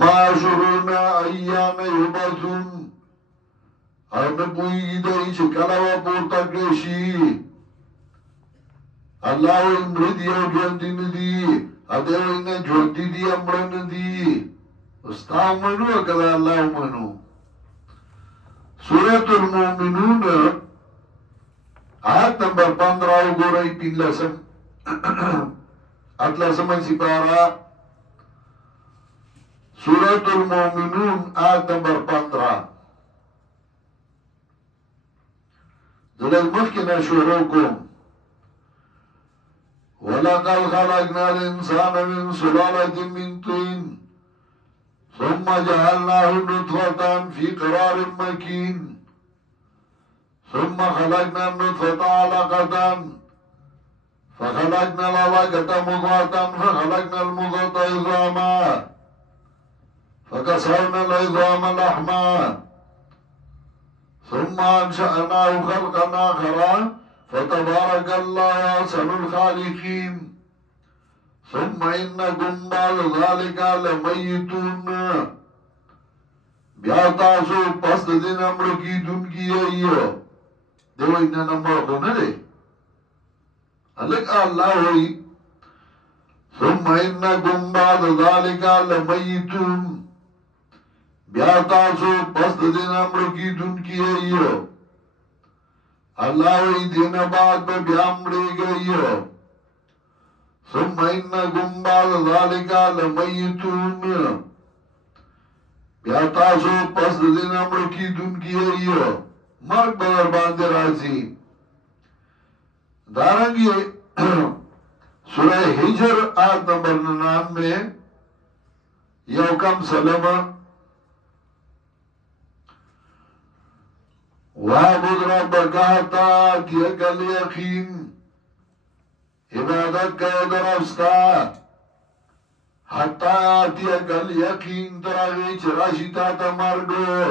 وما يشعرون أيان يبعثون او نپوئی دئی چه کلوا پورتا کشی اللہ و امردی او جوندی ندی ادھے و انہ جوندی دی امرن دی استا منو اکدا اللہ منو سورة المومنون آیت نمبر 15 گو رئی پین لسم اتلسم سپارا سورة المومنون آیت نمبر 15 ذلك مخكنا شروعكم ولقد خلقنا الإنسان من سلالة من طين ثم جعلناه نطفة في قرار مكين ثم خلقنا النطفة علقة فخلقنا العلقة مضغة فخلقنا المضغة عظاما فكسرنا العظام لحما ثم أنشأناه خلقا آخر فتبارك الله أحسن الخالقين ثم إنكم بعد ذلك لميتون بیا تاسو پس د دین امر کی دن کی ایو دیو ان نمبر کو نه دی الک الله وی ثم إنكم بعد ذلك لميتون بیا تاسو پس د دین امر کی دن کی ایو اللہ وی دین بعد میں بیا مڑے گئیو ثم إنكم بعد ذلك لميتون بیا تاسو پس د دین امر کی دن کی ایو مرگ بدر باندے راضی دارنگی سورہ ہجر آیت نمبر 99 یو کم سلمہ وَعْبُدْ رَبَّكَ حَتَّى يَأْتِيَكَ الْيَقِينُ عبادت کا درستا حَتَّى يَأْتِيَكَ الْيَقِينُ تراغی چراشی تا مرگو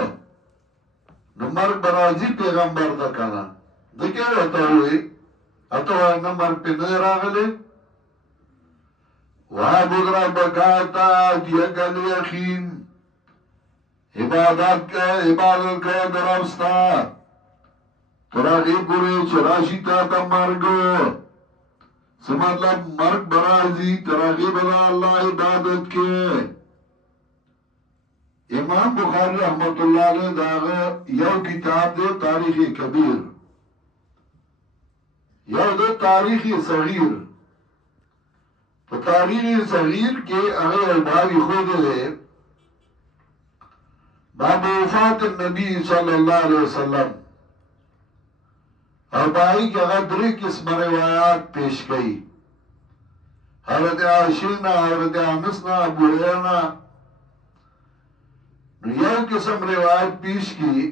نو مرگ برازی پیغمبر دا کنا دکے ہوتا ہوئی اتو آئینا مرگ پی نظر آگلے وَعْبُدْ رَبَّكَ حَتَّى يَأْتِيَكَ الْيَقِينُ عبادت کا درستا تراغی پوری چراشی تا مرگو سمطلب مرگ برازی تراغی بدا اللہ عبادت کے امام بخاری رحمت اللہ علیہ داغا یو کتاب دے تاریخ کبیر یو دے تاریخ صغیر تو تاریخ صغیر کے اگر بھاگی خود دے باب وفات النبی صلی اللہ علیہ وسلم اور بائی کے غدری قسم روایات پیش گئی حضرت عائشہ حضرت انس ابو ہریرہ یو قسم روایت پیش کی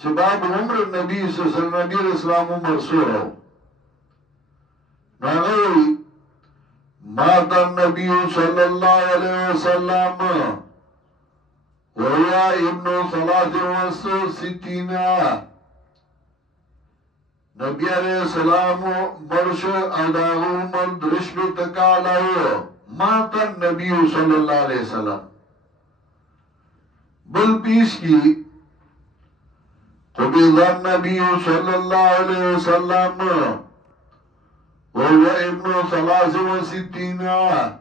چھ باب عمر نبی صلی اللہ علیہ وسلم نبی الاسلام عمر سورو ناغوی مات النبی صلی اللہ علیہ وسلم وہیا ابن 63 نبی علیہ السلام مرش اداغو عمر درشب تکالاو ماتا نبی صلی اللہ علیہ وسلم بل پیش کی قبض النبی صلی اللہ علیہ وسلم وہیا ابن 63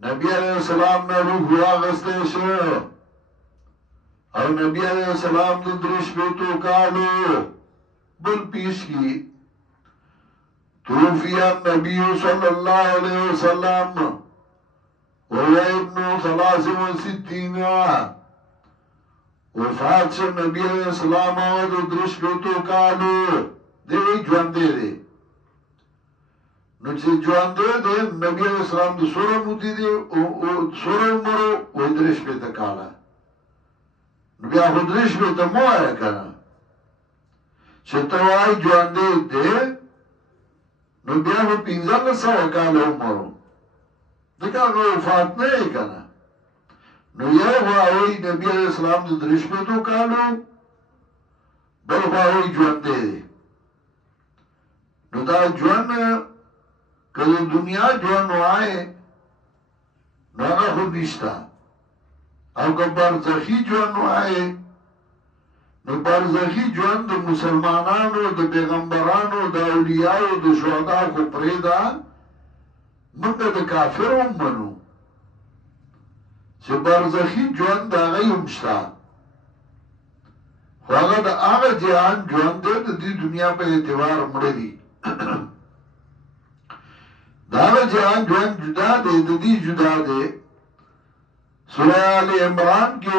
نبی علیہ السلام نے روح ہوا غستے شو اور نبی علیہ السلام نے درش بیتو کالو بل پیش کی توفی النبی صلی اللہ علیہ وسلم وہیا ابن 63 وفات سے نبی علیہ السلام آواد درش بیتو کالو دے وی جواندے دے نو چه جواندے دے نبی علیہ السلام دے سورہ مودی دے سورہ عمرو وہ درش بیتا کالا نبی آخو درش بیتا مو آیا کنا چه توائی جواندے دے نبی آخو 1500 کالا عمرو دیکھا اگر وفات نہیں کنا نو یہ خواہوئی نبی علیہ السلام دے درش بیتو کالو بل خواہوئی جواندے دے نو دا جوان کہ دنیا جوان آئے نو اگر کفر نشتا او که برزخی جوان وائے نو برزخی جوان د مسلمانانو د پیغمبرانو د اولیاءو د شهداء خو پریدا منگا د کافر هم منو چه برزخی جوان دا غی همشتا خو هغه د هغه جهان جوان دی د دې دنیا په اعتبار مړه دي د هغه جهان جوان جدا دی د دې جدا دی سورہ آل عمران کی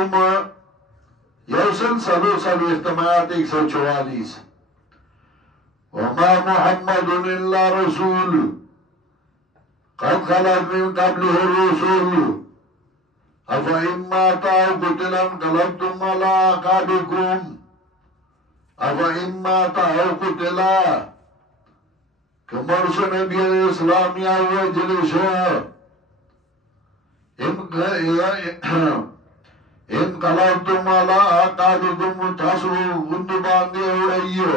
یوسل سلو اختماعات 144 وما محمد الا رسول قد خلت من قبله الرسل افإن مات أو قتل انقلبتم على أعقابكم افإن مات أو قتل کمرش نبی علیہ السلام یا وجل شو انقلبتم على أعقابكم تاسو غند باندې وړایو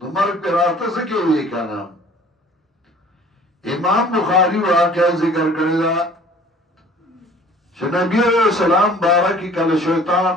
نو مرګ پر راته سکے وی کنا امام بخاری واقعہ ذکر کړی دا چې نبی علیہ السلام بارکی کله شیطان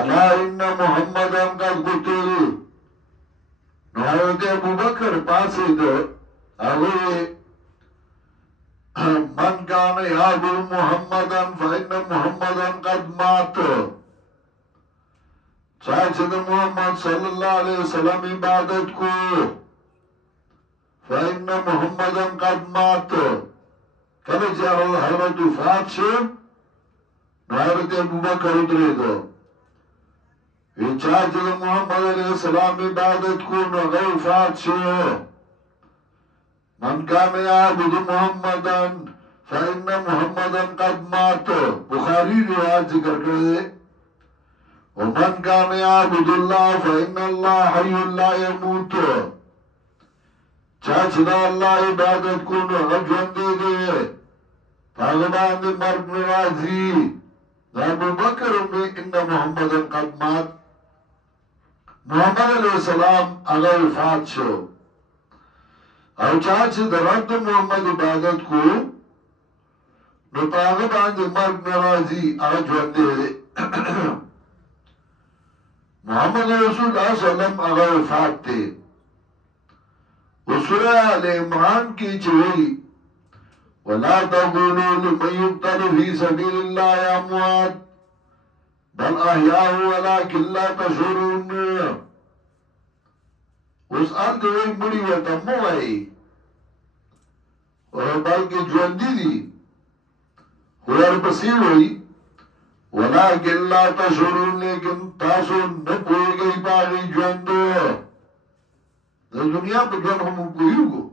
الا ان محمدن قد قتل نو حضرت ابوبکر پاسې ده هغه من كان يعبد محمدا فإن محمدا قد مات چاچه ده محمد صلی اللہ علیہ وسلم عبادت کو فإن محمدا قد مات کله چې حضرت وفات شو حضرت ابوبکر ودرېدو وی چاچه ده محمد علیہ السلام عبادت کو نو هغه وفات شو من كان يعبد محمدا فإن محمدا قد مات بخاری روایت ذکر کرده ومن كان يعبد الله فإن الله حي لا يموت چاچه ده اللہ عبادت کو نو هغه ژوندی دی هغه باندې مرګ راځي ابوبکر ان محمدا قد مات محمد علیہ السلام هغه وفات شو او چاچه در رد محمد عبادت کو نو پاغه باندې مرګ ناراضي هغه ژوندی دی محمد رسول الله صلی الله علیه وسلم هغه وفات دی سورہ آل عمران کی چوئی ولا تقولوا لمن يقتل في سبيل الله اموات بل احياء ولكن لا تشعرون اس ارد وی مڑی ویتا موائی بلکہ جوندی دی خوار پسی وی ولیکن لا تشعرون لیکن تاسو نپوئی گئی باغی جوندو دنیا پہ جون ہم پوئیو گو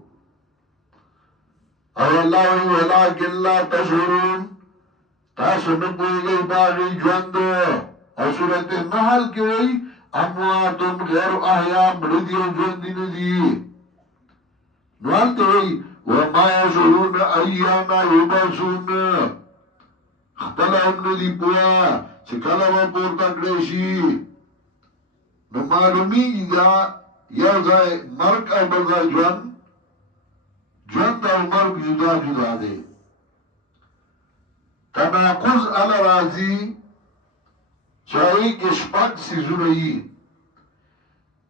اور اللہ وی ولیکن لا تشعرون تاسو نپوئی گئی باغی جوندو اور صورت نحل کی وی امواتم غیر احیاء مردی و جوندی ندی نوالتا وی وما یشعرون ایانا یباسون خپلا هم ندی پویا چکلا و پورتا کریشی نو معلومی دا یا زای مرک او بلزای جوند او مرک جدا جدا دے تناقض علا رازی چاہی کشپک سیزو رئی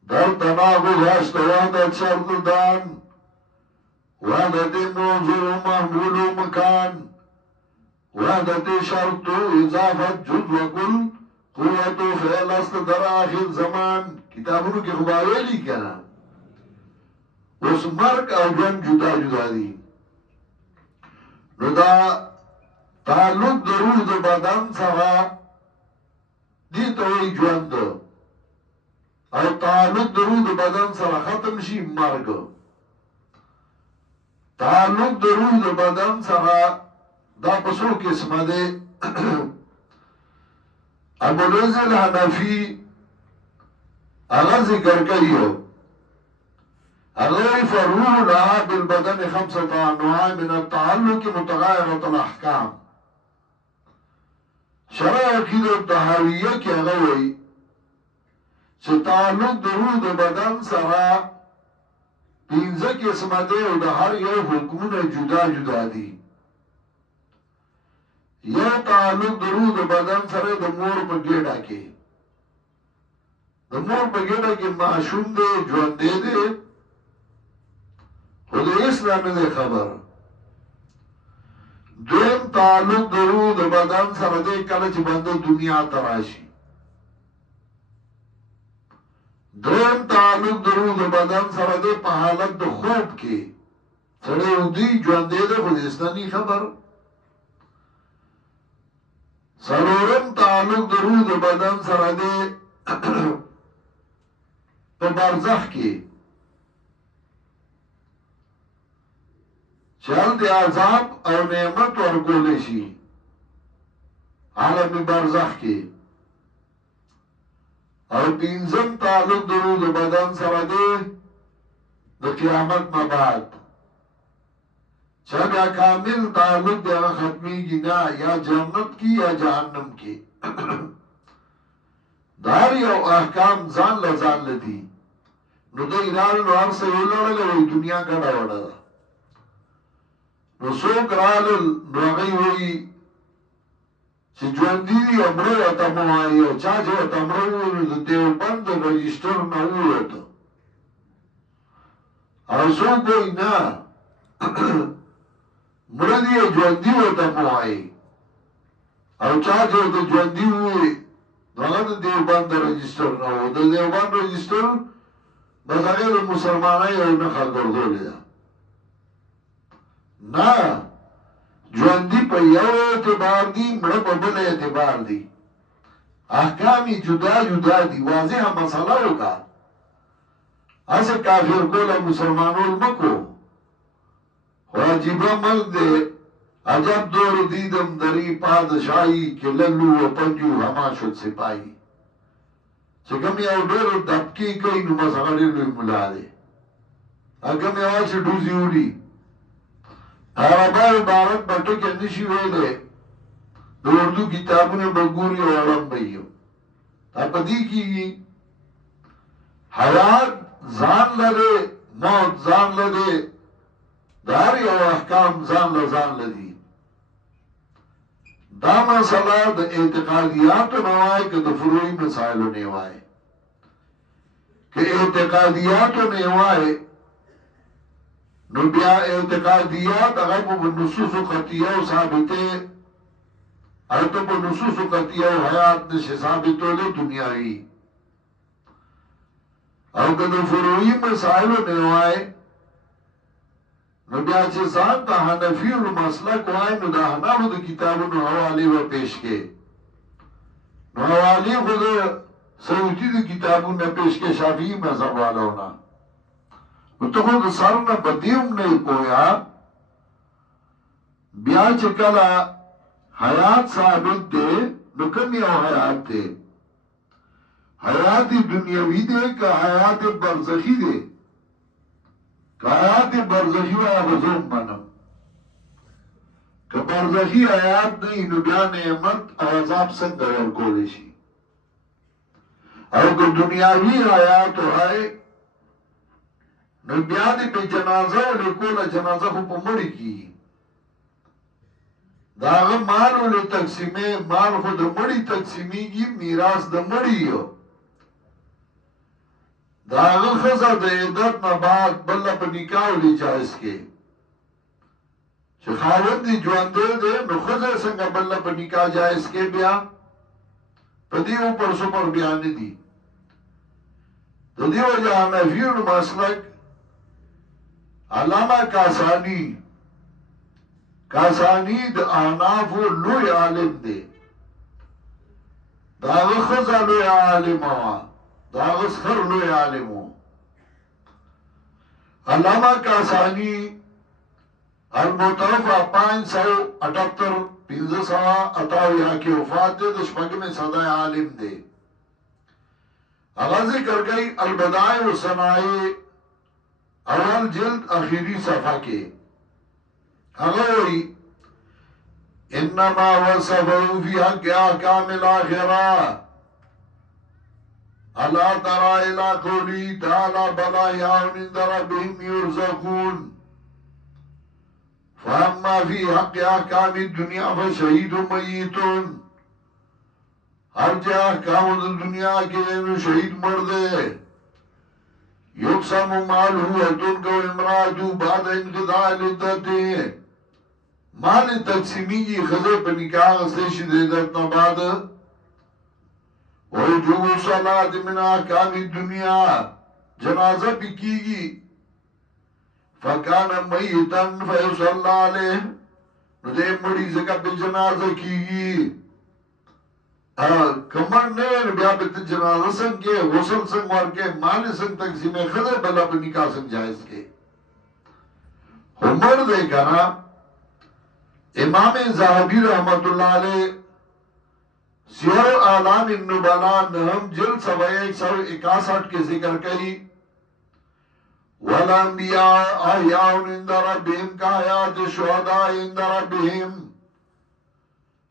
در تناقض هست وحدت شرط دان وحدت موضوع محمول مکان وحدت شرط اضافت جز وکل قوت و فعل است در آخر زمان کتابونو کی خباویلی کنا اس مرک او جن جدا جدا دی نو دا تعلق در روح در بدن سوا دی توی جوند او تعلق در روح در بدن سوا ختم شی مرگ تعلق در روح در بدن سوا دا پسو قسم دے ابو العزل حنفی اگر ذکر کریو اگر فروح لها بالبدن خمسة انواع من التعلق متغایرة الاحکام شرع عقید التحاویہ کی اگوئی چه تعلق در روح در بدن سرا پینزه قسمه ده و ده هر یو حکمون جدا جدا دی یو تعلق درو د بدن سره د مور په ګډه کې د مور په ګډه کې معشوم دی ژوند دی خو د اسلام نه خبر دویم تعلق درو د بدن سره دی کله چې بنده دنیا ته راشي دویم تعلق درو د بدن سره دی په حالت د خوب کې سړی ودی ژوند دی خو د اسلام نه خبر سرورم تعلق درو د بدن سره دی په برزخ کې چل دی عذاب او نعمت ورکول شي عالم برزخ کې او پینځم تعلق درو د بدن سره دی د قیامت نه بعد چا بیا کامل تعلق دی هغه ختمیږي نه یا جنت کی یا جهنم کی دار یو احکام ځان له ځان لدی نو د ایران نو هر څه ولړل وي دنیا ګډه وړه نو څوک رالل نو هغه وي چې ژوند دي امر وته مو وایي چا چې وته امر وو د دیوبند رجستر نه ووته او څوک وي نه مردی ژوندی وته مو وایي او چا چې د ژوندی وي دغه د دیوبند رجستر نه وو د دیوبند رجستر بس هغه د مسلمانای یو نه ګرځولې ده نه ژوندی په یو اعتبار دی مړه په بل اعتبار دی احکامی جدا جدا دی واضحه مسله وکړه اسه کافر کوله مسلمانول مکو واجب عمل دے عجب دور دیدم دری پادشاہی که للو و پنجو ہما شد سپاہی چکم یو دیر دبکی کئی نو مسئلہ دیر لوی ملا دے اکم یو آچه ڈوزی اوڑی عربا عبارت بٹو کے نشی ہوئے دے دو اردو کتابوں بگوری و علم بیو اپا دی کی حیات زان لدے موت زان لدے دار یو احکام ځان له ځان لدی دا مسله د اعتقادیاتو نه وای که د فروعي مسایلو نه وای که اعتقادیاتو نه وای نو بیا اعتقادیات هغه په نصوص قطعیه او ثابته او ته په نصوص قطعیه او حیات نشي ثابتوله دنیاوی او که د فروعي مسایلو نه وای نو بیا چې ځان ته حنفي المسلک وای نو د حنفو د کتابونو حواله و پیش کې نو حواله خو د سعودي د کتابونو پیش کې شافعي مذهب والونه نو ته خو د سر نه بدیوم نه پویا بیا چې کله حیات ثابت دی نو کوم یو حیات دی حیات دنیاوی دی که حیات برزخی دی حیات برزخی و آبزون منم که برزخی حیات نئی نو بیا نعمت او عذاب سنگ ورکولی شی او که دنیاوی حیات ہے نو بیا دی پی جنازه و لکولا جنازه خو پا مڑی کی داغه مال ولی تقسیمه مال خو د مڑی تقسیمی گی میراث د مڑی یو داغه خزا د عدت نه بعد بل په نکاح ولې جایز کې چې خاوند دی ژوند دی نو خزا څنګه بل په نکاح جایز کې بیا په دې اوپر سپر بیان دي د دې وجه حنفیو مسلک علامه کاسانی د احناف لوی عالم دی داغه خزا لوی عالم وا داغس خر لوی عالمو علامہ کاسانی المتوفا 578 1578 کی وفات دے دشمن میں صدا عالم دے آغاز کر گئی البدائع و صنائع اول جلد اخیری صفحہ کے اغوری انما وصفه فی حق احکام الاخرہ اللہ ترى الى قولی تعالی بلا یعون اند ربهم یرزقون فاما فی حق احکام الدنیا فشهید میتون، ہر جا احکام دنیا کے نو شہید مردے. یقسم مالہ اتن کو امراتو بعد انقضاء العدت، مال تقسیمی کی خزے پر نکاح سے شدیدت بعد. وجوب صلاة من احکام الدنیا، جنازہ بھی کی گی. فکان میتن فیصلی علیہ، ندے مڑی زکا پہ جنازہ کی گی. کمر نے بیا پہ جنازہ سنگ کے غسل سنگ ورکے مال سنگ تقسیم خزے بلا پہ نکاح سنگ جائز کے. عمر دے کنا امام زاہبی رحمت اللہ علیہ سیر اعلام النبلاء نہم جلد صفحہ 161 کے ذکر کری. والانبیاء احیاء عند ربهم کا حیات شہداء عند ربهم،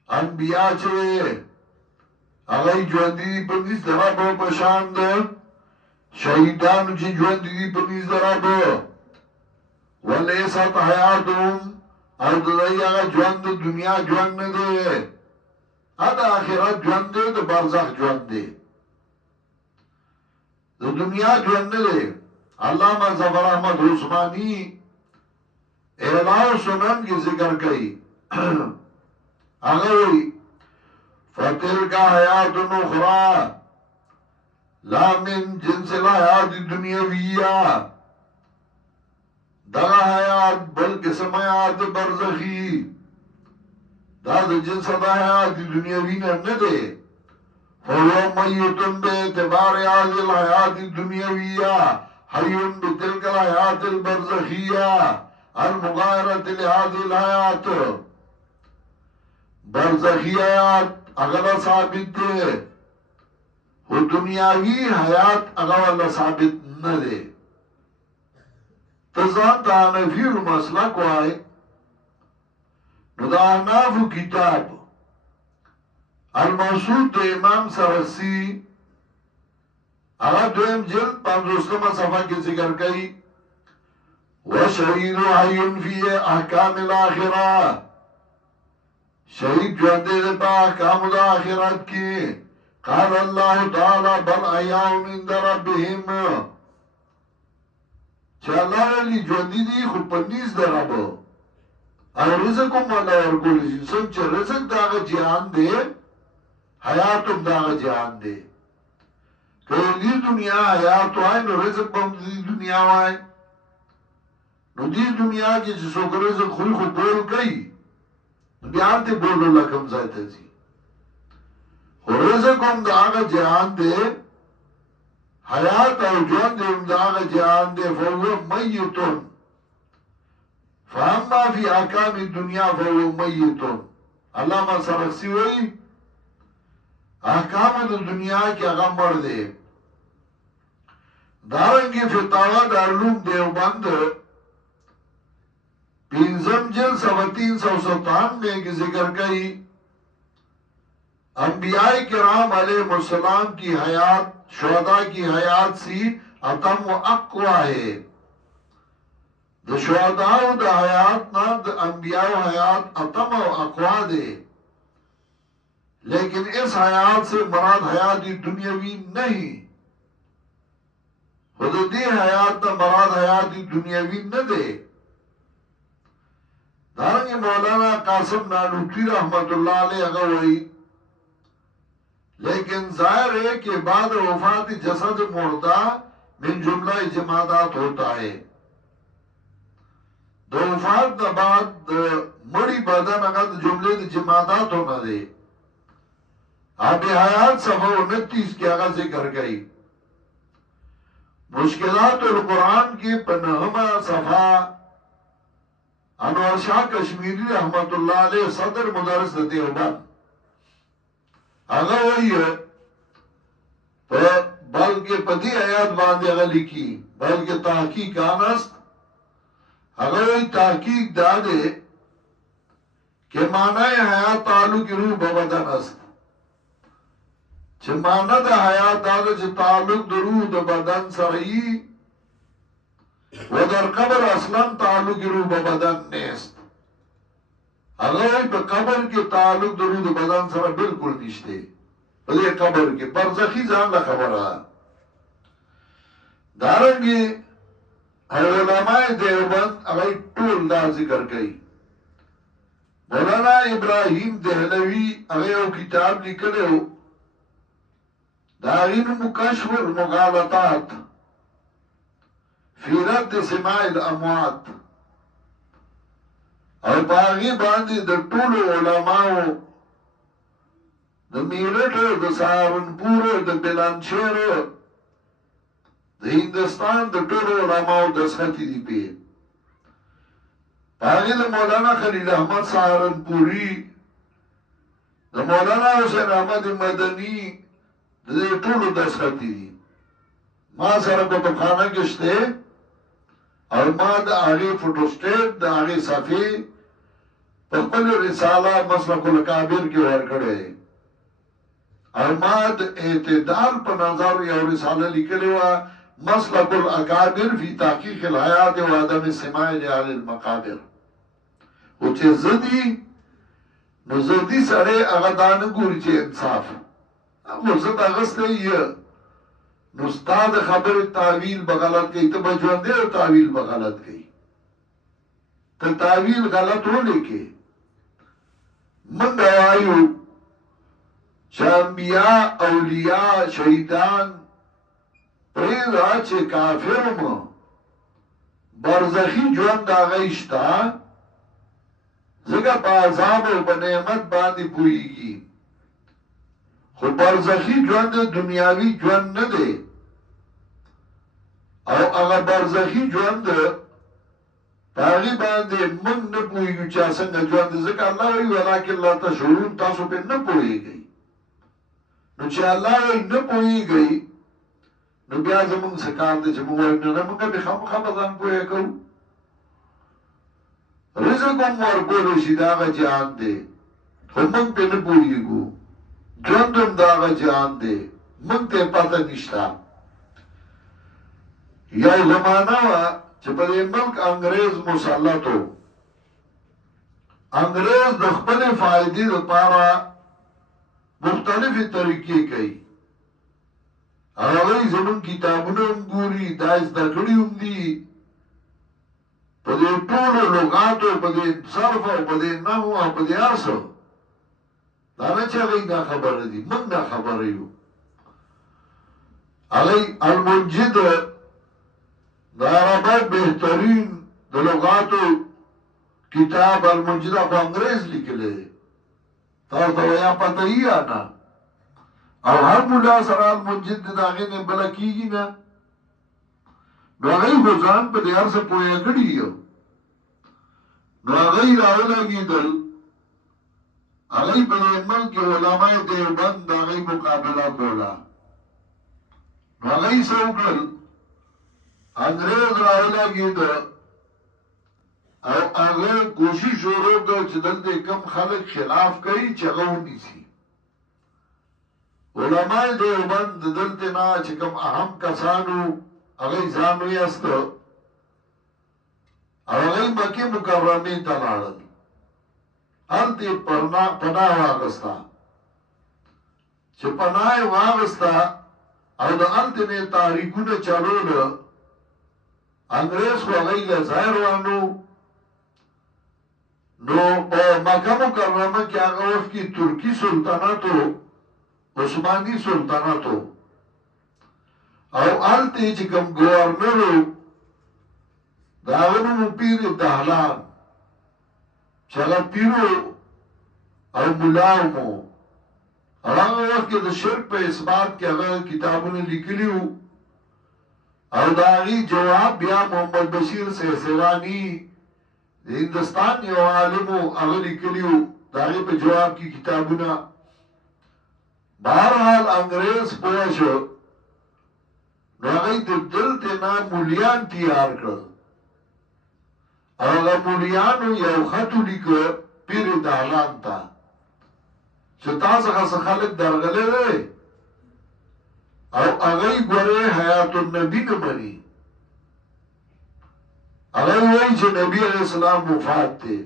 انبیاء چھے اگئی جواندی پنیز درابو پشاند شہیدان چی جواندی پنیز درابو. ولیسات حیاتهم اور دائی اگا جواند دنیا جواند دے، اد آخرت جواند دے، دا برزخ جواند دے، دا دنیا جواند دے. علامہ ظفر احمد عثمانی اعلاء سنن کی ذکر کئی. اگوی فتلک حیات اخرى لا من جنس الحیات دنیاویہ، دا حیات بلکہ سمیات برزخی، دا جنس دا حیات دنیاوی ندے. فہو میتن بے اعتبار هذه الحیات الدنیاویہ حی بتلک الحیات البرزخیہ المغایرت لهذه الحیات. برزخی حیات اغلا ثابت دے، وہ دنیاوی حیات اغلا ثابت نہ دے. تزان تانفی المسئلہ کو آئے نداناف کتاب الموسود دے امام سرسی اگر دویم جلد 50 صفحہ کی ذکر کئی. وشہید حیون فی احکام الاخرہ، شہید جواندے دے پا احکام الاخرت کی. قال اللہ تعالی بل احیاء عند ربهم، چا اللہ علی جواندی دی خود پنیز در ربو اور رزق مولا ورکولی سنگ چا رزق داغ جہان دے حیاتم داغ جہان دے. کہ دی دنیا حیات آئے نو رزق بم دی دنیا آئے، نو دی دنیا کی جسو کا رزق خوی خود بول کئی بیان تے بولو لکم زیادہ زی. خو رزق ہم داغ جہان دے، حیات اور جوان دے ہم داغ جہان دے. فہو میتون فاما فی احکام الدنیا فہو میتون. علامہ سرخسی ہوئی احکام دنیا کی اغمبر دے. دارنگی فتاوہ دارلوم دیوبند پینزم جل 397 میں کی ذکر کئی. انبیاء کرام علیہ السلام کی حیات شہداء کی حیات سی اتم و اقوہ ہے. دا شہداء دا حیات نا دا انبیاء حیات اتم و اقوہ دے. لیکن اس حیات سے مراد حیات دنیاوی نہیں، خود دی حیات نا مراد حیات دنیاوی نہ دے. دارنگی مولانا قاسم نانوتوی رحمت اللہ علیہ اگوئی لیکن ظاہر ہے کہ بعد وفات جسد مردہ من جملہ جمادات ہوتا ہے. دو وفات دا بعد مڑی بدن اگر جملے جمادات ہونا دے. آب حیات صفحہ 29 کی آغاز ذکر گئی. مشکلات القرآن کی پنہمہ صفحہ انور شاہ کشمیری رحمت اللہ علیہ صدر مدرس دیوبند اگر وہی ہے بلکہ پدی آیات باندے اگر لکھی بلکہ تحقیق آنست اگر وہی تحقیق دادے کہ معنی حیات تعلق روح ببدن است، چھ معنی دا حیات دادے چھ تعلق دا روح دا بدن سرئی و در قبر اصلا تعلق روح ببدن نیست. هغه په قبر کې تعلق د روح د بدن سره بالکل نشته په دې قبر کې برزخی ځان له خبره دارنګي علماء دیوبند هغه ټول دا ذکر کوي مولانا ابراهیم دهلوی هغه یو کتاب لیکلو دارین مکشف المغالطات فی رد سماع الاموات او باغی باندې د ټولو علماو د میرټ د سهارنپور د بلانشیر د هندستان د ټولو علماو د سختی دی په باغی د مولانا خلیل احمد سهارنپوری د مولانا حسین احمد مدنی د ټولو د سختی دی ما سره په خانه کې شته او ما د هغه فوټوسټیټ د هغه صفحه په خپل رساله مسلک الکابر کې ورکړې او ما د اعتدال په نظر یو رساله لیکلې و مسلک الاکابر فی تحقیق الحیات و عدم سماع لأهل المقابر او چې زدي نو زدي سره هغه دان ګوري چې انصاف هغه زد اغسته یې نو استاد خبر تعویل بغلط کوي ته بجوندې او تعویل بغلط کوي ته تعویل غلط ولې کې من وایو چې انبیاء اولیاء شهیدان پریدا چې کافر مو برزخی ژوند هغه شته زګه په عذاب او په نعمت باندې پويږي خو برزخی ژوند دنیاوی ژوند نه دی او هغه برزخی ژوند پاگی باندې من نه پوهیږو چې څنګه ژوند ځکه الله وی ولکن لا تشعرون تاسو په نه پوهیږئ نو چې الله وی نه پوهیږئ نو بیا زمونږ څه کار دی چې موږ نه موږ به خامخا ځان پوهه کوو رزق هم ورکول شي دا هغه جهان دی خو موږ په نه پوهیږو ژوند هم دا هغه جهان دی موږ ته پته نشته یو زمانہ چې په دې ملک انګريز مسلطو انګريز د خپل فائدې لپاره مختلفې طریقې کوي هغه زمون کتابونه هم ګوري دا زده کړي هم دي په دې ټولو لغاتو په دې صرف او په دې نحو او په دې ارسو دا نه چې هغه دا خبره دي موږ دا خبره یو هغه المنجد دا عربت بهترین د لغاتو کتاب المنجد په انګريز لیکلی تاسو یا پته یې نه او هر مولا سره المنجد دا غي نه بل کیږي نه نو هغه ځان په دې ارزه پوهه کړی یو نو هغه راولګیدل هغه په ملک علماء دیوبند دا غي مقابله کوله نو هغه یې څوکل انګريز راولګید او هغه کوشش وکړ چې دلته کم خلک خلاف کوي چې هغه ونیسي علماء دیوبند دلته نه چې کم اهم کسانو هغه ځان ویاست هغه مکه مکرمه ته لاړل هلته پناه واغستا چې پناه واغستا او د هلته نه تاریخونه چلول انګريز خو هغه له ظاهر وانه نو په مکه مکرمه کې هغه وخت کې ترکی سلطنت عثماني سلطنت او الته چې کوم گورنر داغنو پیر دهلان چې هغه پیرو او ملاو هغه وخت کې د شرک په اثبات کې هغه کتابونه لیکلیو او داغی جواب بیا محمد بشیر سیسوانی هندستان یو عالمو اغلی کلیو داغی په جواب کی کتابونه بہرحال انگریز پوشو نو هغه د دلته نه مولیان تیار کړل هغه مولیانو یو خط لیکو پیر دهلان ته چې تاسو هغه خلک درغلې وي او هغه ګوره حیات النبی نه مني هغه وایي چې نبی علیہ السلام وفات دی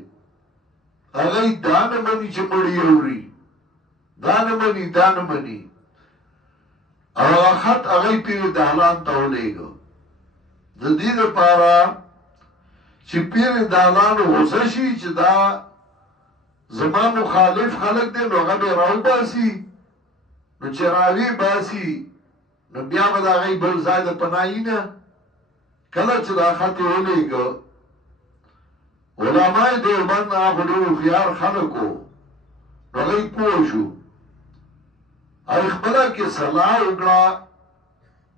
هغه دا نه مني چې مړی اوري، دا نه مني او هغه خط هغه پیر دهلان ته ولېږه د دې لپاره چې پیر دهلان غوسه شي چې دا زما مخالف خلق دی، نو هغه به راوباسي، نو چې راوباسي نو بیا به د هغې بل ځای د پناهي نه کله چې دا خط یې ولېږه علماء دیوبند هغه ډېر هوښیار خلک وو، نو هغوی پوه شو او خپله کې صلاح وکړه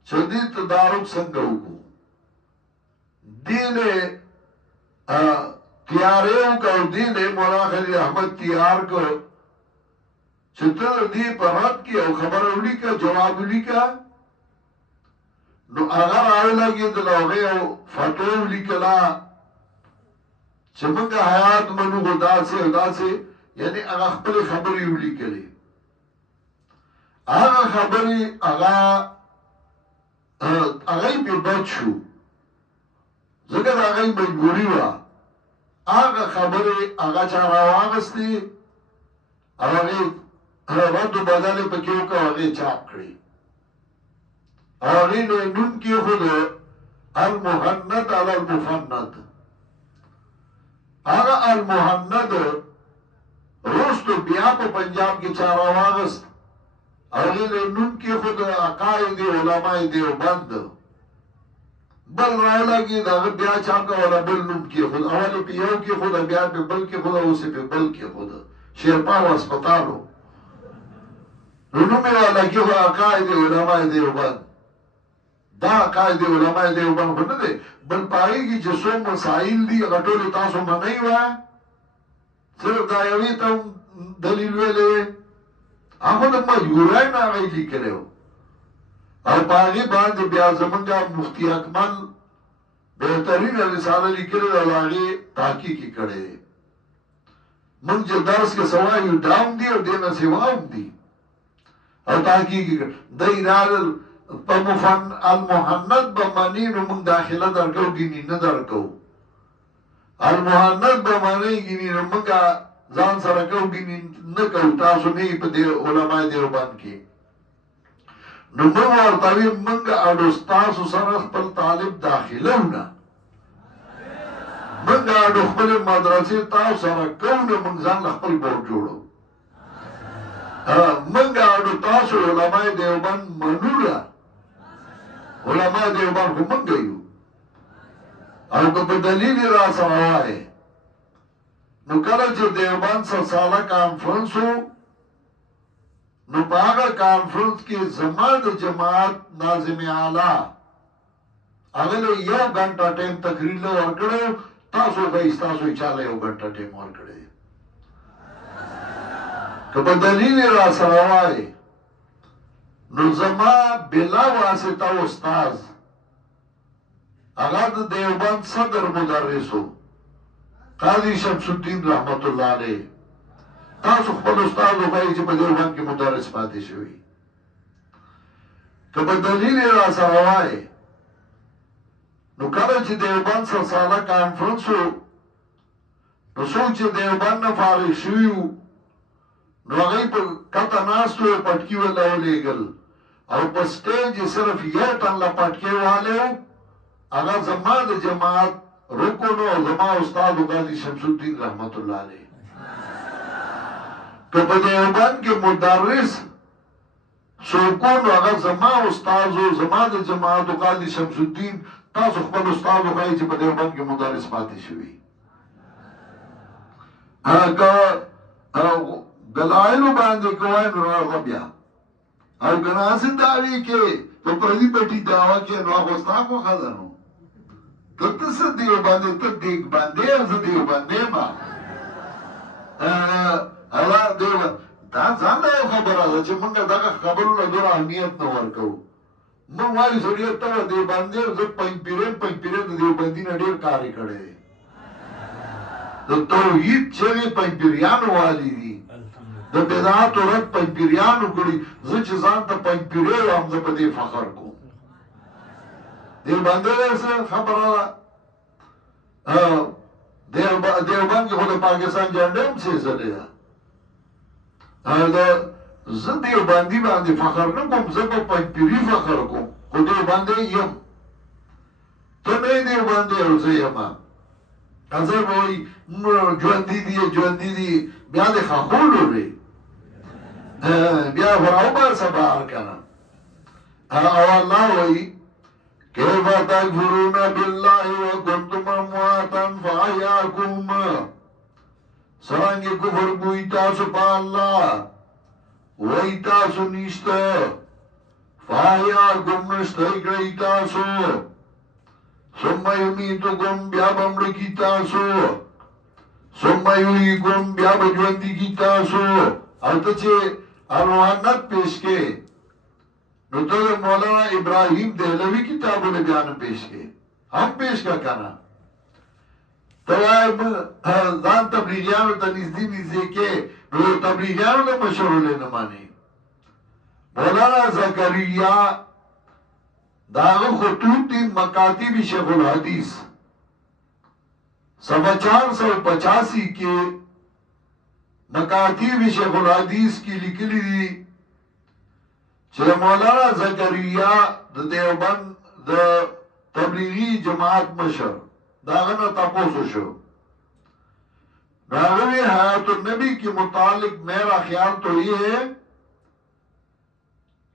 چې دې تدارک څنګه وکړو، دې نه تیارې وکړه او دې نه مولانا خلیل احمد تیار کړ چې ته دې په رد کې او خبره ولیکه، جواب ولیکه. نو هغه راولګېدل او هغې یو فتوا ولیکله چې موږ حیات منو خو داسې او داسې، یعنې هغه خپلې خبرې ولیکلې. هغه خبرې هغه پې بد شو ځکه د هغې مجبوري وه، هغه خبرې هغه چا راواغستې او هغې رد و بدل یې پکې وکړه او هغې چاپ کړې او هغې نه یې نوم کېښود المهند علی المفند. هغه المهند وروستو بیا په پنجاب کې چا راواغست هغې له نوم کېښود عقاید علماء دیوبند. بل راولګېد هغه بیا چا کوله بل نوم کېښود، اول یې په یو کېښود بیا پې بل کېښود اوس یې په بل کېښود، شیرپاو هسپتال و نو نوم یې والا کېښود عقاید علماء دیوبند. دا عقاید علماء دیوبند خو نه دی، بل په هغې کې چې څو مسایل دي هغه ټولې تاسو منئ وایه، صرف دا یوې ته دلیل ویلی هغه د مجبورۍ نه هغه یې لیکلی و او په هغې باندې بیا زمونږ مفتي اکمل بهترینه رساله لیکلې ده او د هغې تحقیق یې کړی دی. مونږ چې درس کې څه وایو دا هم دي او دې نه سوا هم دي او تحقیق یې کړی. دی راغلل په المهند به مني نو مونږ داخله درکوو ګیني نه درکوو، المهند به منئ ګیني نو مونږ ځان سره کوو ګیني نه کوو، تاسو نه یې په دې علماء دیوبند کې. نو مونږ ورته وایو مونږ اډو ستاسو سره خپل طالب داخلو نه، مونږ اډو خپلې مدرسې تاسو سره کوو نه، مونږ ځان له خپل بورډ جوړو، مونږ اډو تاسو علماء دیوبند منو نه، علماء دیوبند خو مونږ یو او که په دلیل یې را سره وایې. نو کله چې دیوبند ساله کانفرنس و نو په هغه کانفرنس کې زما د جماعت ناظم اعلی هغه له 1 غنټه ټایم تقریر له ورکړی، تاسو به ستاسو چاله 1 غنټه ټایم ورکړی. که په دلیل یې را سره وایې نو زما بلا واسطه استاذ هغه د دیوبند صدر مدرسو قاضي شمس الدین رحمت الله علیه، تاسو خپل استاد وایي چې په دیوبند کې مدرس پاتې شوی. که په دلیل یې را سره وایې نو کله چې دیوبند ساله کانفرنس و نو څوک چې دیوبند نه فارغ شوي وو نو هغوی په کته ناست و پټکي ورله ولېږل او په سټیج یې صرف یو تن له پټکۍ والی و، هغه زما د جماعت رکن او زما استاد قاضي شمس الدین رحمت الله علیه. که په دیوبند کې مدرس څوک نو هغه زما استاد او زما د جماعت قاضي شمس الدین، تاسو خپل استاد وایي چې په دیوبند کې مدرس پاتې شوي. که دلایلو باندې کوی نو راغله بیا او که ناسې دعوې کې په پردي پټي دعوه کې نو هغه ستا خوښه ده نو که ته څه دیوبندې ته دیګ باندې او زه دیوبندی یم الله دیوبند دا ځان له یو خبره ده چې موږ دغه خبرو له دومره اهمیت نه ورکوو. موږ وایو سړیه ته دیوبندی یم، زه پنجپیریم د دیوبندي نه ډېر کار یې کړی دی. د توحید چغې پنجپیریانو والي دي، د بدعاتو رد پنجپیریانو کړي. زه چې ځان ته پنجپیری وایم زه په دې فخر کوم. دیوبندی څه خبره ده دیوبند کې خو د پاکستان جنډه هم سېزلې ده. زه دیوبندي باندې فخر نه کوم، زه په پنځپیري فخر کوم، خو دیوبندی یم. ته نه یې دیوبندی او زه یم. زه به وایي ژوندي دي بیا دې خاخولو وي، بیا خو راوباسه بهر که نه. او الله وایي كيف تكفرون بالله وكنتم امواتا فاحياكم. څرنګه کفر کوئ تاسو په الله، وایي تاسو نشته، فاحیاکم نشته کړئ تاسو، ثم یمیتکم بیا به مړه کي تاسو، ثم یحییکم بیا به ژوندي کي تاسو. هلته چې روحانیت پیش کې نو ته د مولانا ابراهیم دهلوي کتابونه بیا نه پیش کې، هم پیش کا کنه. ته وایې ځان تبلیغیانو ته نږدې کې، نو تبلیغیانو له مشورولې نه مانې. مولانا زکریا د هغه خطوط دي مکاتب شیخ الحدیث صفحه 485 کې مکاتب شیخ الحدیث کې لیکلي دي چې مولانا زکریا د دیوبند د تبلیغی جماعت مشر داغه نه تاسو شو. راغوی حیات النبی کے متعلق میرا خیال تو یہ ہے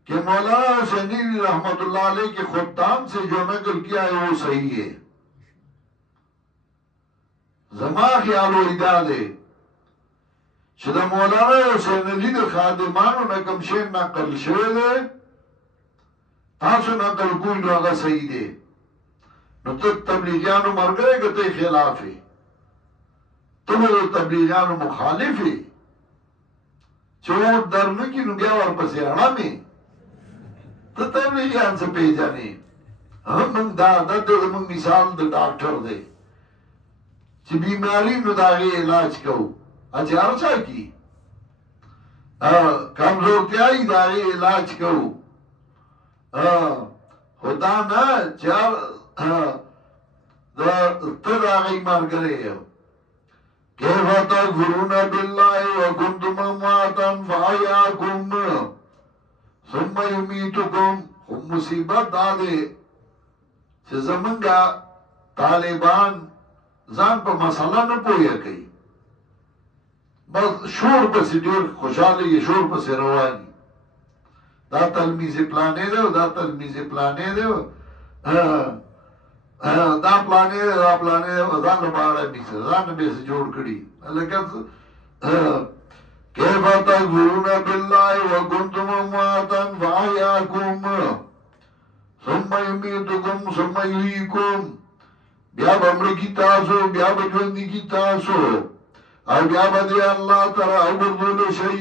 کہ مولانا حسینی رحمت اللہ علیہ کے خدام سے جو نقل کیا ہے وہ صحیح ہے. زما خیال و ایداد ہے چې د مولانا حسین علی د خادمانو نه کوم شی نقل شوی دی، تاسو نقل کوئ نو هغه صحیح دی. نو ته تبلیغیانو ملګری که ته خلاف یې، ته د تبلیغیانو مخالف یې چې ووټ در نه کړي نو بیا ورپسې اړمې. ته تبلیغیان څه پېژنې؟ موږ دا زموږ مثال د ډاکټر دی چې بیماري نو د هغې علاج کوو، چې هر چا کی کمزورتیا یې د هغې علاج کوو، خو دا نه چې ته د هغې ملګری یې. كيف تكفرون بالله وكنتم امواتا فاحياكم ثم يميتكم. خو مصیبت دا دی چې زمونږه طالبان ځان په مسله نه پوهه کوي، بس شور پسې ډېر خوشحاله یې، شور پسې روان دي. دا تلمیذ پلانې دی، دا تلمیذ پلانې دی، دا پلانې دی، دا پلانې دی، ځان لپاره نیسه، ځان به څه جوړ کړي. لکه كيف تكفرون بالله وكنتم امواتا فاحياكم ثم يميتكم ثم يحييكم. بیا به مړه کي تاسو، بیا به ژوندي کي تاسو، او بیا به دې الله تعالی وګرځولی شئ.